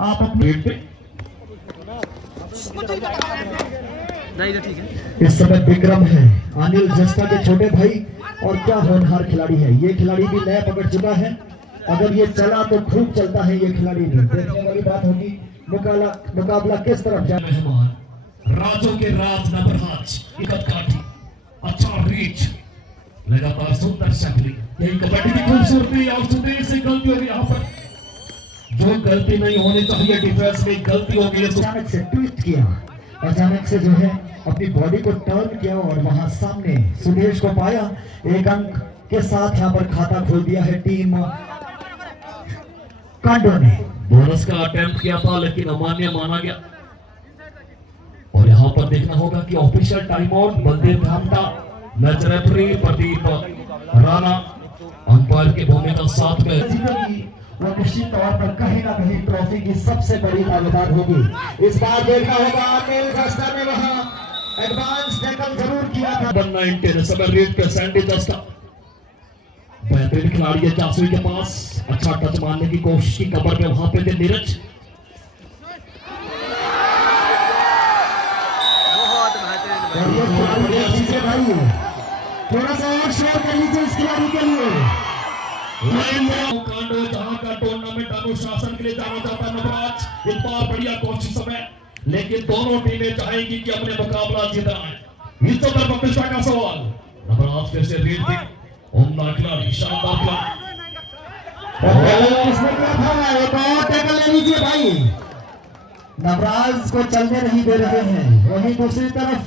आप अपने इस समय विक्रम है अनिल जस्ता के छोटे भाई और क्या होनहार खिलाड़ी है। ये खिलाड़ी भी नया पकड़ चुका है। अगर ये चला तो खूब चलता है ये खिलाड़ी भी। देखने वाली बात होगी मुकाबला किस तरफ जा। मेहमान राजों के राज नबरहाज इकत काठी अच्छा रीच लगातार सुंदर शक्ली यही कबड्डी की खूबसूरती और सुंदर से गलती होगी यहाँ पर जो गलती नहीं होनी चाहिए डिफेंस में गलती हो गई। अचानक से ट्विस्ट किया, अचानक से जो है अपनी बॉडी को टर्न किया और वहां सामने सुदेश को पाया। एक अंक के साथ यहाँ पर खाता खोल दिया है टीम कांडो ने। बोनस का अटेम्प्ट किया था लेकिन अमान्य माना गया और यहाँ पर देखना होगा कि official time out Baldev Dhamta match referee Pradeep Rana umpire की भूमिका साथ में वो निश्चित तौर पर कहीं ना कहीं ट्रॉफी की सबसे बड़ी दावेदार होगी। इस बार देखना होगा अनिल जस्ता ने वहां एडवांस टैकल जरूर किया था। 190 समय रेट पे सैंडी जस्ता बेहतरीन खिलाड़ी है जासुई के पास अच्छा टच मारने की कोशिश की कबर पे वहां पे थे नीरज। थोड़ा सा और शोर कर लीजिए इस खिलाड़ी के लिए। कांडो जहां का टूर्नामेंट अनुशासन के लिए जाना जाता नटराज इस बार बढ़िया कोशिश समय लेकिन दोनों टीमें चाहेंगी कि अपने मुकाबला जीतना है। इस तरफ प्रतिष्ठा का सवाल नटराज फिर से रीड थी उम्दा खिलाड़ी शानदार लीजिए भाई। नवराज को चलने नहीं दे रहे हैं। वहीं दूसरी तरफ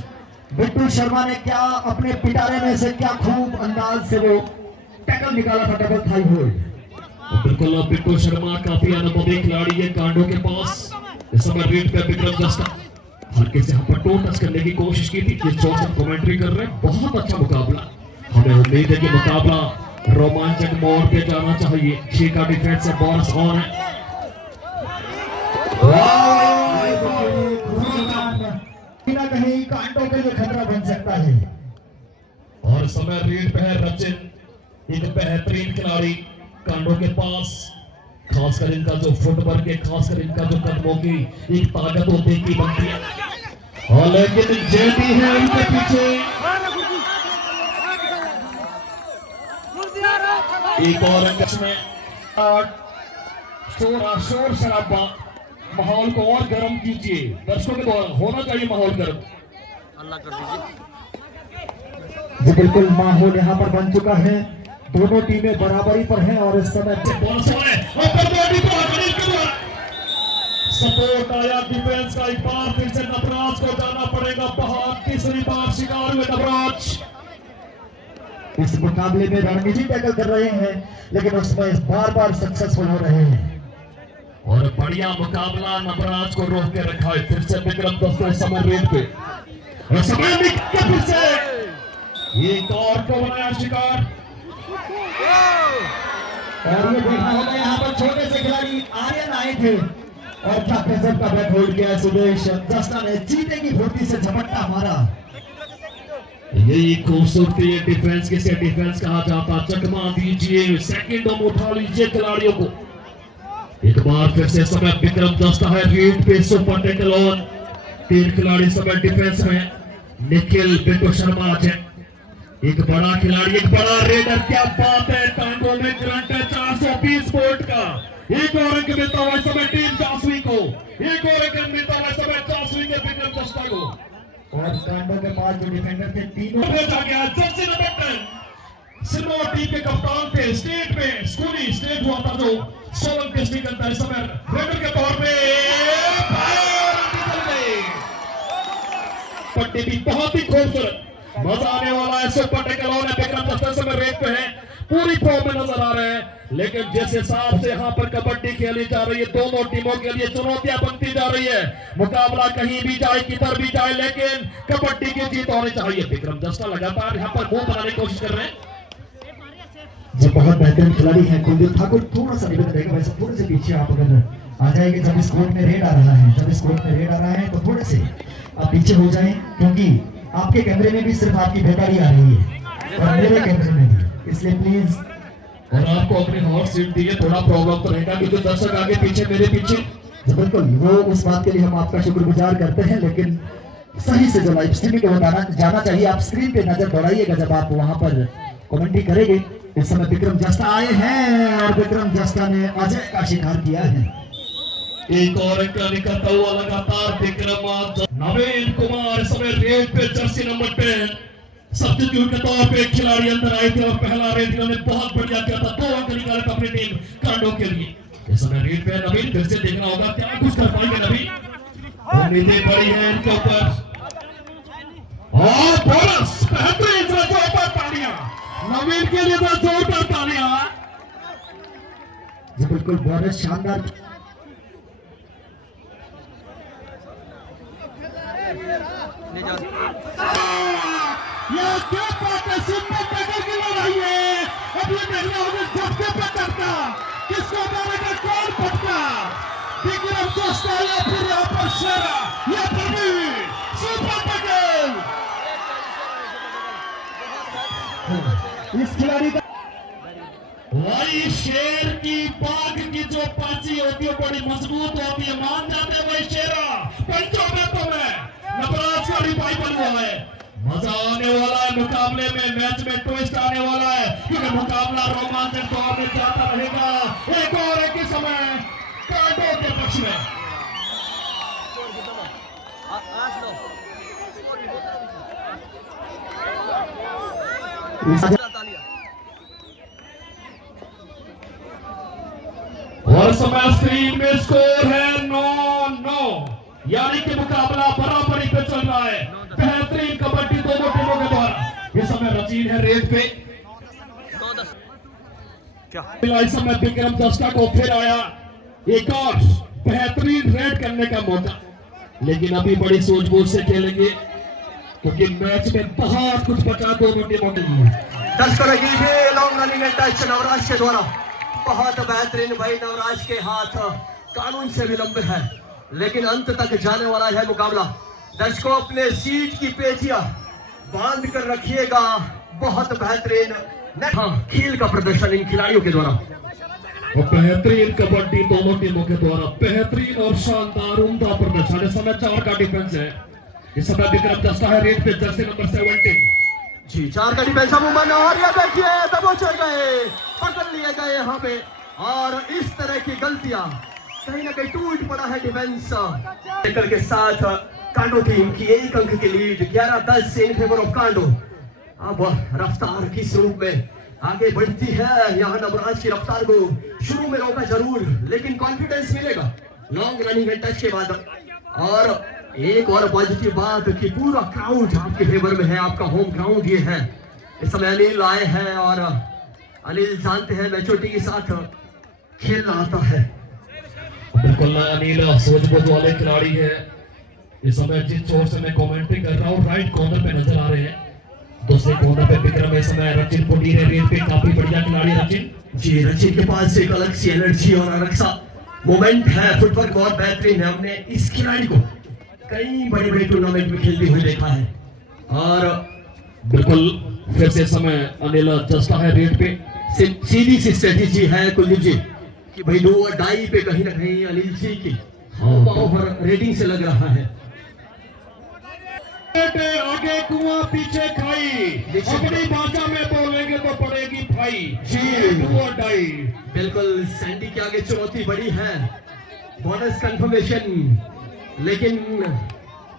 बिट्टू शर्मा ने क्या अपने पिटारे में से क्या खूब अंदाज से वो टैकल निकाला था डबल थाई होल्ड। बिल्कुल बिट्टू शर्मा काफी अनुभवी खिलाड़ी है कांडो के पास। इस समय रीड पे विक्रम जस्ता हल्के से यहाँ पर टो टच करने की कोशिश की थी। ये चौथा कमेंट्री कर रहे हैं बहुत अच्छा मुकाबला। हमें उम्मीद है कि मुकाबला रोमांचक मोड़ पे जाना चाहिए। 6 का डिफेंस है बॉल्स ऑन है। कहीं कांडो के लिए खतरा बन सकता है और समय रीड पे है रचिन एक बेहतरीन खिलाड़ी कांडो के पास खासकर इनका जो फुटवर्क है खासकर इनका जो कदमों की एक ताकत होती की बनती है और लेकिन जेडी है उनके पीछे एक और अंक में शोर शराबा माहौल को और गर्म कीजिए। दर्शकों के द्वारा होना चाहिए माहौल गर्म। अल्लाह कर दीजिए जी बिल्कुल माहौल यहाँ पर बन चुका है। दोनों टीमें बराबरी पर हैं और इस समय सपोर्ट आया डिफेंस का एक बार फिर से नटराज को जाना पड़ेगा बाहर। तीसरी बार शिकार हुए नटराज। इस मुकाबले में रणनीति टैकल कर रहे हैं लेकिन उसमें बार बार सक्सेसफुल हो रहे हैं और बढ़िया मुकाबला नटराज को रोक के रखा है। फिर से विक्रम दस्ता समय रेड पे और समय फिर से एक और को बनाया शिकार। और ये देखना होगा यहाँ पर छोटे से खिलाड़ी आर्यन आए थे और क्या गजब का बैट होल्ड किया सुदेश जस्ता ने चीते की फुर्ती से झपट्टा मारा। यही खूबसूरती है डिफेंस किसे डिफेंस कहा जाता। चकमा दीजिए सेकंडों में उठा लीजिए खिलाड़ियों को। एक बार फिर से समय विक्रम दस्ता है रीड पे सुपर टैकल ऑन। 3 खिलाड़ी समय डिफेंस में निखिल बिट्टू शर्मा है एक बड़ा खिलाड़ी एक बड़ा रेडर। क्या बात है कांडो में करंट है 420 वोल्ट का। एक और अंक मिलता हुआ समय टीम जासुई को। एक और अंक मिलता हुआ समय जासुई के विक्रम दस्ता को। और कांडो के पास जो डिफेंडर थे तीनों भेजा गया जर्सी नंबर 10 सिरमौर टीम के कप्तान थे। स्टेट में स्कूली स्टेट हुआ था जो सोलन के स्टिक करता है समय रेडर के तौर पे पट्टी भी बहुत ही खूबसूरत मजा आने वाला है। सुपर टैकल ऑन है विक्रम दस्ता समय रेड पे है पूरी फॉर्म में नजर आ रहे हैं लेकिन जिस हिसाब से यहाँ पर कबड्डी खेली जा रही है दोनों टीमों के लिए चुनौतियां बनती जा रही है। मुकाबला कहीं भी जाए किधर भी जाए लेकिन कबड्डी की जीत होनी चाहिए। विक्रम दस्ता लगातार यहाँ पर मुंह बनाने की कोशिश कर रहे हैं। जो बहुत बेहतरीन खिलाड़ी है कुलदीप ठाकुर थोड़ा सा निवेदन रहेगा वैसे थोड़े से पीछे आप अगर आ जाएंगे जब इस कोर्ट में रेड आ रहा है तो थोड़े से आप पीछे हो जाएं क्योंकि आपके कैमरे में भी सिर्फ आपकी बेकारी आ रही है और मेरे कैमरे में भी। इसलिए प्लीज और आपको अपनी हॉट सीट दी है, थोड़ा प्रॉब्लम तो रहेगा क्योंकि दर्शक आगे पीछे मेरे पीछे। जी बिल्कुल, वो उस बात के लिए हम आपका शुक्रगुजार करते हैं, लेकिन सही से जो लाइव स्ट्रीमिंग को बताना जाना चाहिए। आप स्क्रीन पे नजर दौड़ाइएगा जब आप वहां पर कमेंट्री करेंगे। इस समय विक्रम जस्ता आए हैं और विक्रम जस्ता ने अजय का शिकार किया है। एक और अंक निकलता हुआ लगातार विक्रम नवीन कुमार इस समय रेड पे जर्सी नंबर 10 सब्स्टिट्यूट के तौर पे खिलाड़ी अंदर आए थे और पहला रेड इन्होंने बहुत बढ़िया किया था, 2 अंक निकाले थे अपनी टीम कांडो के लिए। इस समय रेड पे नवीन फिर से देखना होगा क्या कुछ कर पाएंगे नवीन, उम्मीदें बड़ी हैं इनके ऊपर। और बोनस बेहतरीन जोरदार तालियां नवीन के लिए, जोरदार तालियां। जी बिल्कुल, बोनस शानदार। ले जा ये क्या बात है, सुपर टक्कर की लड़ाई है। अब ये देखना होगा झटके पे टक्का किसको मारेगा, कौन फटका, विक्रम जस्ता या फिर यहाँ पर शेरा या फिर सुपर टक्कर। इस खिलाड़ी का वही शेर की बाघ की जो पाची होती है बड़ी मजबूत होती है, मान जाते हैं वही शेरा पंचों में तो मैं नटराज का रिपाई बन हुआ है। मजा आने वाला है मुकाबले में, मैच में ट्विस्ट आने वाला है क्योंकि मुकाबला रोमांचक दौर में जाता रहेगा। एक और एक ही समय कांडो के पक्ष में। 8-9 और समय स्क्रीन में स्कोर है 9-9, यानी कि मुकाबला बराबरी पे चल रहा है। बेहतरीन कबड्डी दोनों टीमों के द्वारा। इस समय रचीन है रेड पे, 9-10 क्या इस समय विक्रम जस्ता को फिर आया एक और बेहतरीन रेड करने का मौका, लेकिन अभी बड़ी सूझबूझ से खेलेंगे क्योंकि मैच में बहुत कुछ बचा दोनों टीमों के लिए। तस्कर लॉन्ग रनिंग टच नवराज के द्वारा बहुत बेहतरीन भाई, नवराज के हाथ कानून से भी लंबे हैं लेकिन अंत तक जाने वाला है मुकाबला। दर्शकों अपने सीट की पेटियां बांध कर रखिएगा, बहुत बेहतरीन खेल का प्रदर्शन इन खिलाड़ियों के द्वारा और बेहतरीन कबड्डी दोनों टीमों के द्वारा, बेहतरीन और शानदार उम्दा प्रदर्शन। इस समय 4 का डिफेंस है। इस समय विक्रम जस्ता है रेड पे जर्सी नंबर 17 जी, 4 का डिफेंस मूवमेंट और ये देखिए दबोचे गए, पकड़ लिए गए यहाँ पे। और इस तरह की गलतियां कहीं ना कहीं टूट पड़ा है डिफेंस के साथ कांडो टीम की 1 अंक की लीड 11-10 इन फेवर ऑफ कांडो। अब रफ्तार किस रूप में आगे बढ़ती है, यहाँ नवराज की रफ्तार को शुरू में रोका जरूर लेकिन कॉन्फिडेंस मिलेगा लॉन्ग रनिंग टच के बाद। और एक और पॉजिटिव बात कि पूरा क्राउड आपके फेवर में है, आपका होम ग्राउंड ये है। इस समय अनिल आए हैं और अनिल जानते हैं मैच्योरिटी के साथ खेलना आता है। बिल्कुल अनिल सूझबूझ वाले खिलाड़ी है। इस समय जिस छोर से मैं कमेंट्री कर रहा हूँ राइट कॉर्नर पे नजर आ रहे हैं, दूसरे कॉर्नर पे विक्रम। इस समय रचिन पुटी है रेड पे, काफी बढ़िया खिलाड़ी रचिन जी। रचिन के पास एक अलग सी एनर्जी और रक्षा मोमेंट है, फुटवर्क बहुत बेहतरीन है। हमने इस खिलाड़ी को कई बड़े बड़े टूर्नामेंट में खेलते हुए देखा है। और बिल्कुल फिर से समय अनिल जस्ता है रेड पे। सीधी सी स्ट्रेटेजी है कुलदीप जी कि भाई 2 और डाई पे कहीं ना कहीं अनिल जी की ओवर रेटिंग से लग रहा है। आगे कुआं पीछे खाई, अपनी भाषा में बोलेंगे तो पड़ेगी भाई जी। 2 और डाई बिल्कुल, सैंडी के आगे चुनौती बड़ी है, बोनस कंफर्मेशन, लेकिन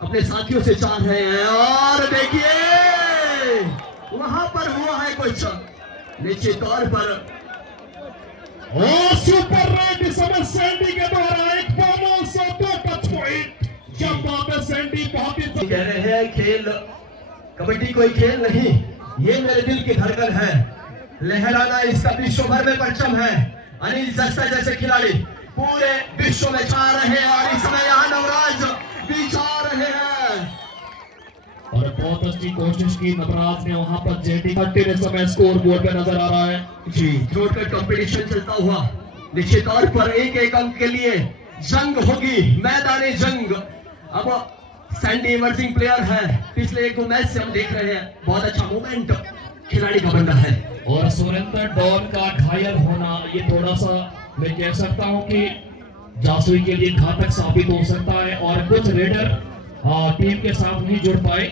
अपने साथियों से चाह रहे हैं। और देखिए वहां पर हुआ है कुछ निश्चित तौर पर। और सुपर रेड इस समय सैंडी के द्वारा एक बोनस और 2 टच पॉइंट। क्या बात है, सैंडी बहुत ही कह रहे हैं खेल कबड्डी कोई खेल नहीं, ये मेरे दिल की धड़कन है, लहराना इसका विश्व भर में परचम है। अनिल जस्ता जैसे खिलाड़ी पूरे विश्व में छा रहे हैं और इस समय यहाँ नवराज भी छा रहे हैं। और बहुत अच्छी कोशिश की नवराज ने वहां पर। जेडी 30 समय स्कोर बोर्ड पे नजर आ रहा है जी। थ्रोट कट कंपटीशन चलता हुआ निश्चित तौर पर 1-1 अंक के लिए जंग होगी, मैदानी जंग। अब सैंडी इमर्जिंग प्लेयर है, पिछले 1-2 मैच से हम देख रहे हैं बहुत अच्छा मूवमेंट खिलाड़ी का बन रहा है। और सुरेंद्र डॉन का घायल होना ये थोड़ा सा मैं कह सकता हूं कि जासुई के लिए घातक साबित हो सकता है और कुछ रेडर टीम के साथ नहीं जुड़ पाए।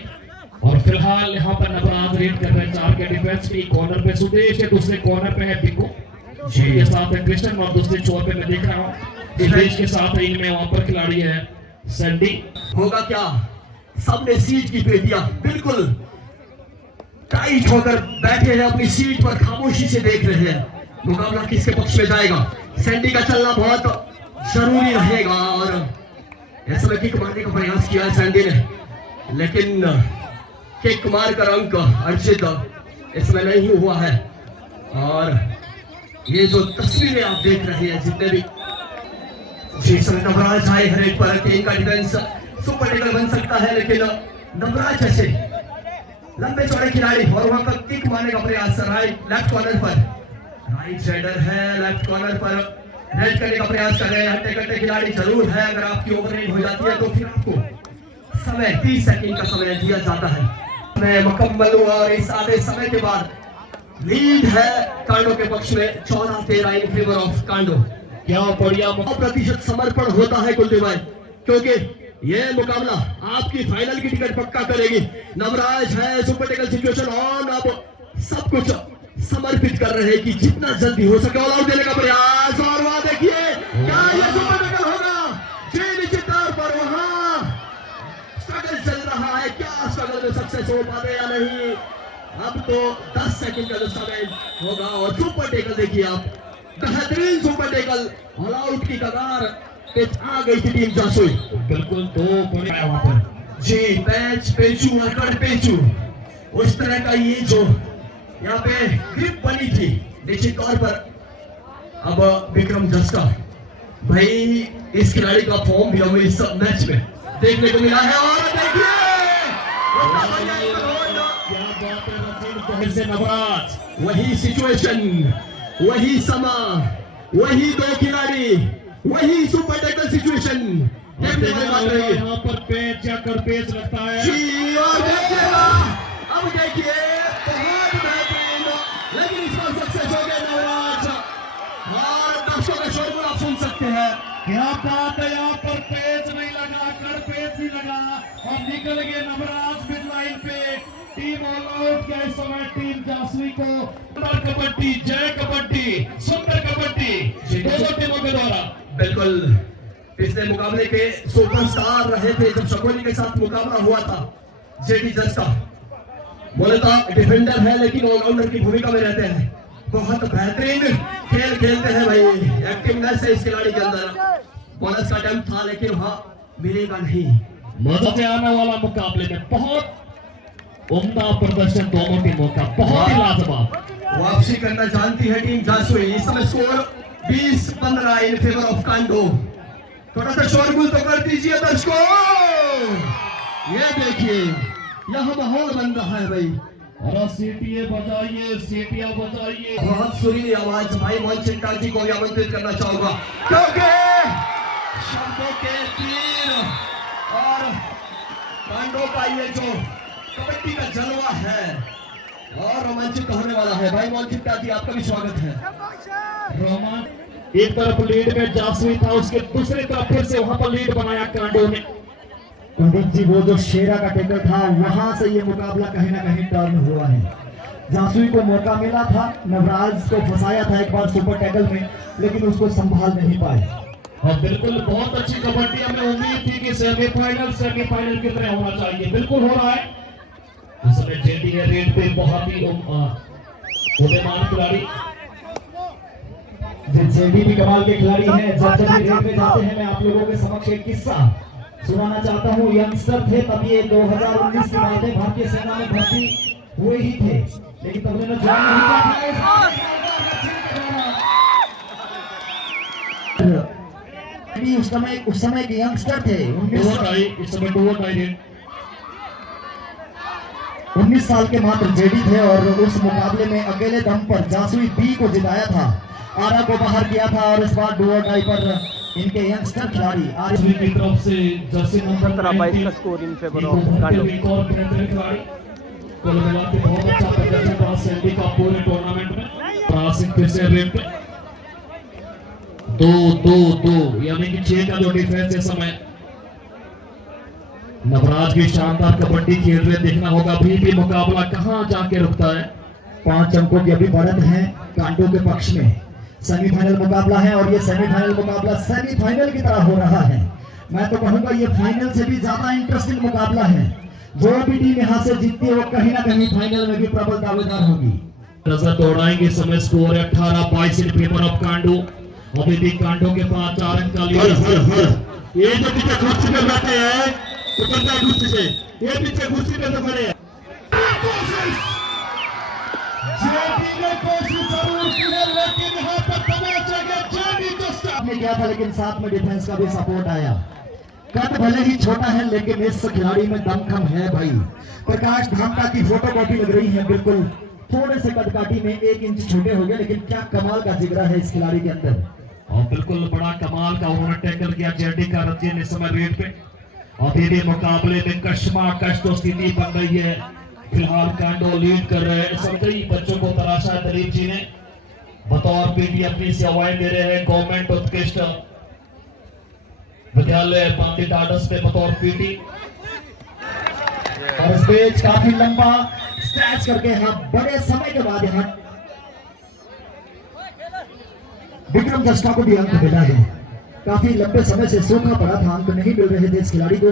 और फिलहाल यहाँ पर नवराज रेड कर रहे हैं 4 के डिफेंस की। कॉर्नर पे सुदेश है, दूसरे कॉर्नर पे है बिक्कू जी के साथ है क्रिस्टन और दूसरे छोर पे मैं देख रहा हूँ सुदेश के साथ है इनमें वहां पर खिलाड़ी है सैंडी। होगा क्या? सबने सीट की पेटियां बिल्कुल टाइट होकर बैठे हैं, अपनी सीट पर खामोशी से देख रहे हैं मुकाबला किसके पक्ष में जाएगा। सैंडी का चलना बहुत जरूरी रहेगा और ऐसा में किक मारने का प्रयास किया है सैंडी ने, लेकिन किक मारकर अंक अर्जित इसमें नहीं हुआ है। और ये जो तस्वीरें आप देख रहे हैं जितने भी जी समय नवराज आए हर एक पर टीम का डिफेंस सुपर टेकल बन सकता है, लेकिन नवराज जैसे लंबे चौड़े खिलाड़ी और वहां पर किक मारने का प्रयास राइट लेफ्ट कॉर्नर पर राइट राइडर है, लेफ्ट कॉर्नर पर रेड करने का प्रयास कर रहे हैं हट्टे कट्टे खिलाड़ी जरूर है। अगर आपकी ओवर रेड हो जाती है तो फिर आपको समय 30 सेकंड का समय दिया जाता है। मैं मुकम्मल हुआ और इस आधे समय के बाद लीड है कांडो के पक्ष में 14-13 इन फेवर ऑफ कांडो। क्या बढ़िया 100% समर्पण होता है कुलदीप भाई, क्योंकि ये मुकाबला आपकी फाइनल की टिकट पक्का करेगी। नवराज है, सुपर टेकल सिचुएशन ऑन, अब सब कुछ समर्पित कर रहे हैं कि जितना जल्दी हो सके ऑल आउट देने का प्रयास। और वहां देखिए क्या ये सुपर टेकल होगा जी निश्चित तौर पर वहां स्ट्रगल चल रहा है, क्या स्ट्रगल में सक्सेस हो पाते या नहीं। अब तो 10 सेकंड का जो समय होगा और सुपर टेकल देखिए आप, बेहतरीन सुपर टेकल ऑल आउट की कगार पे आ गई थी टीम जासुई। बिल्कुल 2 बड़े वहां पर जी पैच पेचू और कड़ पेचू उस तरह का ये जो यहाँ पे ग्रिप बनी थी निश्चित तौर पर। अब विक्रम जस्टा भाई इस खिलाड़ी का फॉर्म भी हमें इस मैच में देखने को मिला है। और देखिए से नवराज, वही सिचुएशन, वही समा, वही 2 खिलाड़ी, वही सुपर टेकल सिचुएशन देखने वाली बात रही है। यहाँ पर पेच या कर पेच लगता है जी और देखिएगा अब देखिए बहुत बेहतरीन, लेकिन इस पर सक्सेस हो गए नवराज और दर्शकों का शोरगुल आप सुन सकते हैं। क्या बात है, यहाँ पर पेच नहीं लगा, कर पेच नहीं लगा और निकल गए नवराज मिड लाइन पे। टीम ऑल आउट के इस समय टीम जासुई को कबड्डी, जय कबड्डी, सुंदर कबड्डी दोनों टीमों के द्वारा। बिल्कुल पिछले मुकाबले के सुपरस्टार रहे थे जब शकोली के साथ मुकाबला हुआ था जेडी जस्टा, बोले तो डिफेंडर है लेकिन ऑलराउंडर की भूमिका में रहते हैं, बहुत बेहतरीन खेल खेलते हैं भाई, एक्टिवनेस है इस खिलाड़ी के अंदर। बोनस का अटेम्प्ट था लेकिन वहां मिलेगा नहीं। मजा से आने वाला मुकाबले में बहुत उम्दा प्रदर्शन दोनों टीमों का, बहुत ही लाजवाब। वापसी करना जानती है टीम जासुई। इस समय स्कोर 20-15 इन फेवर ऑफ कांडो। थोड़ा सा शोरगुल तो कर दीजिए दर्शकों, ये देखिए यह माहौल बन रहा है भाई। और सीटियां बजाइए, सीटियां बजाइए। बहुत सुरीली आवाज भाई मोहन चिंता जी को भी आमंत्रित करना चाहूंगा, क्योंकि शब्दों के तीर और कांडो का ये जो कबड्डी का जलवा है और रोमांचित होने वाला है। भाई मोहन चिंता जी आपका भी स्वागत है। रोमान एक तरफ लीड में जासुई था, उसके दूसरी तरफ फिर से वहां पर लीड बनाया कांडो ने। कुलदीप जी वो जो शेरा का टेकल था वहां से ये मुकाबला कहीं ना कहीं टर्न हुआ है। जासुई को मौका मिला था, नवराज को फंसाया था एक बार सुपर टैकल में, लेकिन उसको संभाल नहीं पाए। हाँ बिल्कुल, बहुत अच्छी कबड्डी, हमें उम्मीद थी कि सेमीफाइनल की तरह होना चाहिए, बिल्कुल हो रहा है। इस समय जेडी है रेड पे, बहुत ही उदयमान खिलाड़ी। जेडी भी कमाल के खिलाड़ी हैं। जब जब रेड में जाते हैं मैं आप लोगों के समक्ष एक किस्सा सुनाना चाहता हूँ। यंगस्टर थे तब, ये 2019 की बात है, भारतीय सेना में भर्ती हुए ही थे, लेकिन तब उन्होंने ज्वाइन नहीं किया था। उस समय के यंगस्टर थे, 19 साल के मात्र जेडी थे और उस मुकाबले में अकेले दम पर जासुई बी को जिताया था, आरा को बाहर किया था। और इस बार डू और डाई पर इनके यंगस्टर खिलाड़ी आरएसबी की तरफ से जर्सी नंबर 17-22 का स्कोर इन फेवर ऑफ कांडो। एक और बेहतरीन खिलाड़ी कुल मिला के बहुत अच्छा प्रदर्शन रहा सैंडी का पूरे टूर्नामेंट में। प्रासिंग फिर से रेट पे 2-2-2 यानी कि 6 का जो डिफेंस है समय। नवराज की शानदार कबड्डी खेल रहे, देखना होगा अभी भी मुकाबला कहां जाके रुकता है। 5 अंकों की अभी बढ़त है कांडो के पक्ष में। सेमीफाइनल मुकाबला है और ये सेमीफाइनल मुकाबला सेमीफाइनल की तरह हो रहा है। मैं तो कहूंगा ये फाइनल से भी ज्यादा इंटरेस्टिंग मुकाबला है। जो भी टीम यहाँ से जीतती है वो कहीं ना कहीं फाइनल में भी प्रबल दावेदार होगी। नजर दौड़ाएंगे, समय स्कोर है 18-22 इन फेवर ऑफ कांडो। अभी भी कांडो के पास 4 अंक का लीड। ये जो पीछे कुर्सी पे बैठे हैं उतरता है कुर्सी से, ये पीछे कुर्सी पे तो खड़े हैं। जेडी ने कोशिश जरूर की है लेकिन यहाँ पर तमाचे के जेडी जस्ट आपने किया था, लेकिन साथ में डिफेंस का भी सपोर्ट आया। कद भले ही छोटा है लेकिन इस खिलाड़ी में दमखम है भाई। प्रकाश धामका की फोटोकॉपी लग रही है बिल्कुल। थोड़े से कदकाठी में 1 इंच छोटे हो गए, लेकिन क्या कमाल का जिगरा है इस खिलाड़ी के अंदर। और बिल्कुल बड़ा कमाल का उन्होंने टैकल किया जेडी का रचिन इस समय रेट पे। और धीरे मुकाबले में कश्मकश तो स्थिति बन रही है। फिलहाल कांडो लीड कर रहे हैं। संजय बच्चों को तराशा है दिलीप जी ने, बतौर पीटी अपनी सेवाएं दे रहे हैं। गवर्नमेंट उत्कृष्ट विद्यालय पंडित आदर्श में बतौर पीटी। और स्टेज काफी लंबा स्ट्रेच करके यहाँ बड़े समय के बाद यहाँ विक्रम जस्टा को भी अंक मिला है। काफी लंबे समय से सूखा पड़ा था, अंक नहीं मिल रहे थे इस खिलाड़ी को।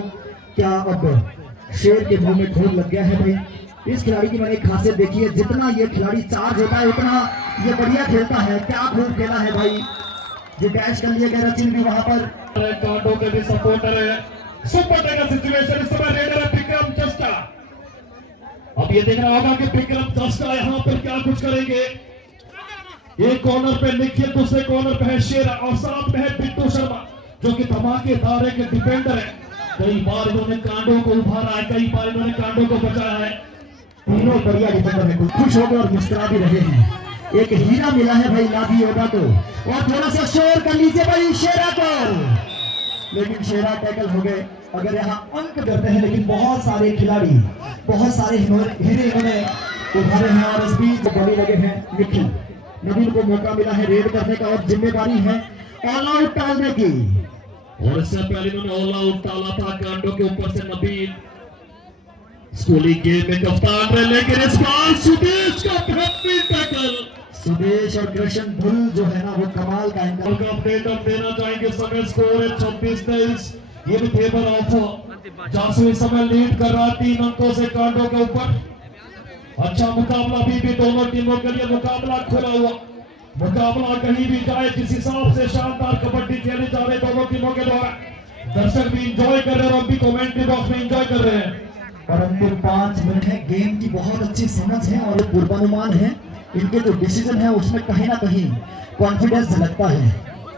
क्या अब शेर के मुंह में खून लग गया है भाई। इस खिलाड़ी की मैंने खासियत देखी है, जितना ये खिलाड़ी चार्ज होता है उतना ये बढ़िया खेलता है। क्या खूब खेला है भाई, जो डैश कर लिए गए रचिन भी वहां पर। कांडो के भी सपोर्टर है। सुपर टेकर सिचुएशन इस समय रेडर है विक्रम जस्टा। अब ये देखना होगा कि विक्रम जस्टा यहाँ पर क्या कुछ करेंगे। एक कॉर्नर पे निखिल, दूसरे कॉर्नर पे है शेरा और साथ में है बिट्टू शर्मा जो कि धमाकेदार एक डिफेंडर है। कई बार इन्होंने कांडो को उभारा है, कई बार इन्होंने कांडो को बचाया है। तीनों बढ़िया डिफेंडर है, खुश हो गए और मुस्कुरा भी रहे हैं। एक हीरा मिला है भाई लादी योगा को। और थोड़ा सा शोर कर लीजिए भाई शेरा को, लेकिन शेरा टैकल हो गए। अगर यहाँ अंक करते हैं, लेकिन बहुत सारे खिलाड़ी, बहुत सारे हीरे इन्होंने उभारे हैं। और इस बीच बड़ी लगे हैं निखिल, नवीन को मौका मिला है रेड करने का और जिम्मेदारी है ऑल आउट टालने की। और इससे पहले इन्होंने ऑल आउट टाला था कांडो के ऊपर से नवीन। स्कूली गेम में कप्तान रहे, लेकिन इस बार सुदेश का बेहतरीन टैकल। सुदेश और कृष्ण धुल जो है ना वो कमाल का एंगल का अपडेट हम देना चाहेंगे। समय स्कोर है 26-23, ये भी फेवर ऑफ जासू इस समय लीड कर रहा है 3 अंकों से कांडो के ऊपर। अच्छा मुकाबला अभी भी दोनों टीमों के लिए मुकाबला खुला हुआ। मुकाबला कहीं भी जाए, जिस हिसाब से शानदार कबड्डी खेली जा रही दोनों टीमों के द्वारा, दर्शक भी इंजॉय कर रहे हैं और भी कमेंट्री बॉक्स में इंजॉय कर रहे हैं। और अंतिम 5 मिनट है, गेम की बहुत अच्छी समझ है और पूर्वानुमान है। इनके जो डिसीजन है उसमें कहीं ना कहीं कॉन्फिडेंस झलकता है।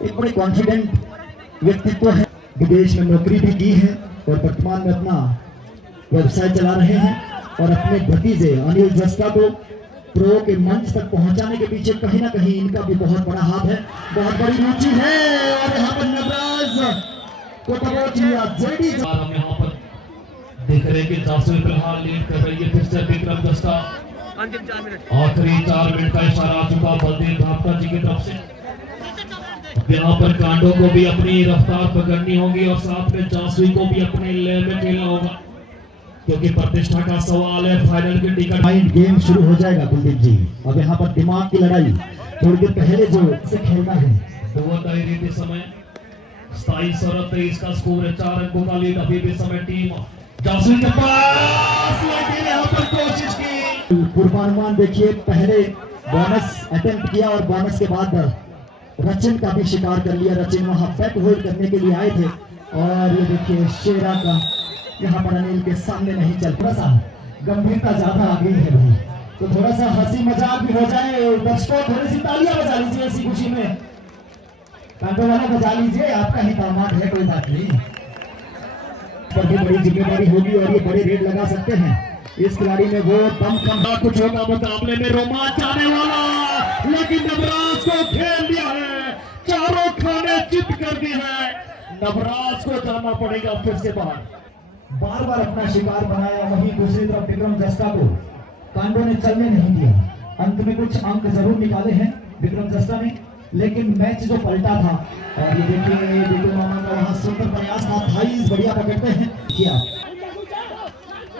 एक बड़े कॉन्फिडेंट व्यक्तित्व है, विदेश में नौकरी भी की है और वर्तमान में अपना व्यवसाय चला रहे हैं। और अपने भतीजे अनिल जस्टा को प्रो के मंच तक पहुंचाने के पीछे कहीं ना कहीं इनका भी बहुत बड़ा हाथ है, बहुत बड़ी रुचि है। और यहाँ पर नवराज को दबोच लिया जेडी। हम यहाँ पर देख रहे हैं कि जासू फिलहाल लीड कर रही है। फिर से विक्रम जस्टा अंतिम 4 मिनट, आखिरी 4 मिनट का इशारा आ चुका बलदेव धापका जी की तरफ से। यहाँ पर कांडो को भी अपनी रफ्तार पकड़नी होगी और साथ में जासुई को भी अपने लेवल में खेलना होगा, क्योंकि प्रतिष्ठा का सवाल है। फाइनल की टिकट माइंड गेम शुरू हो जाएगा कुलदीप जी। अब यहाँ पर दिमाग की लड़ाई थोड़ी देर पहले जो से खेलना है। रीति समय 27 और 23 का स्कोर है, 4 अंकों का लीड। अभी भी समय टीम जासुई के पास, लेकिन यहाँ पर कोशिश की। पूर्वानुमान देखिए, पहले बोनस अटेम्प्ट किया और बोनस के बाद रचिन का भी शिकार कर लिया। रचिन वहां बैक होल्ड करने के लिए आए थे और ये देखिए शेरा का यहाँ पर अनिल के सामने नहीं चल। थोड़ा सा गंभीरता ज्यादा आ गई है भाई, तो थोड़ा सा हंसी मजाक भी हो जाए। दर्शकों थोड़ी सी तालियां बजा लीजिए ऐसी खुशी में। कांटो वाला बजा लीजिए, आपका ही दामाद है, कोई बात नहीं। पर भी बड़ी जिम्मेदारी होगी और ये बड़े रेट लगा सकते हैं। इस खिलाड़ी में वो दम कम कुछ होगा मुकाबले में, रोमांच आने वाला, लेकिन नवराज को खेल दिया है। चारों खाने चित कर दी है। नवराज को जाना पड़ेगा फिर से बाहर। बार बार अपना शिकार बनाया। वहीं दूसरी तरफ विक्रम जस्टा को कांडो ने चलने नहीं दिया। अंत में कुछ अंक जरूर निकाले हैं विक्रम जस्ता ने, लेकिन मैच जो पलटा था, और ये देखिए बिल्कुल मामा का वहां सुंदर प्रयास था, भाई बढ़िया पकड़ते हैं किया।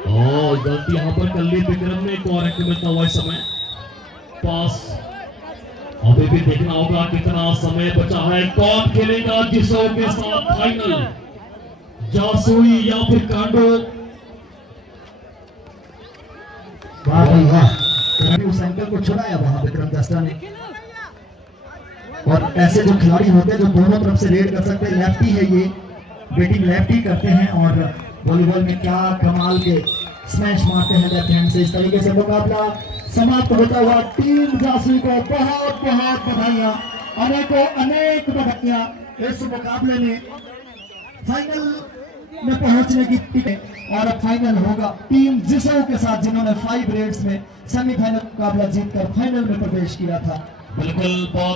और गलती यहाँ पर कर ली विक्रम ने, एक और अंक मिलता हुआ इस समय पास। अभी भी देखना होगा कितना समय बचा है, कौन खेलेगा जिसो के साथ फाइनल, जासुई या फिर कांडो। वाह भाई वाह, कभी उस अंकल को छुड़ाया वहां विक्रम जस्ता ने। और ऐसे जो खिलाड़ी होते हैं जो दोनों तरफ से रेड कर सकते हैं, लेफ्टी है ये, बैटिंग लेफ्टी करते हैं और वॉलीबॉल में क्या कमाल के स्मैश मारते हैं लेफ्ट हैंड से। इस तरीके से मुकाबला समाप्त होता हुआ टीम जासुई को बहुत बहुत बधाइयां, अनेक बधाइयां। इस मुकाबले में फाइनल में पहुंचने की टिकट, और अब फाइनल होगा टीम जिसो के साथ जिन्होंने 5 रेड्स में सेमीफाइनल मुकाबला जीतकर फाइनल में प्रवेश किया था। बिल्कुल बहुत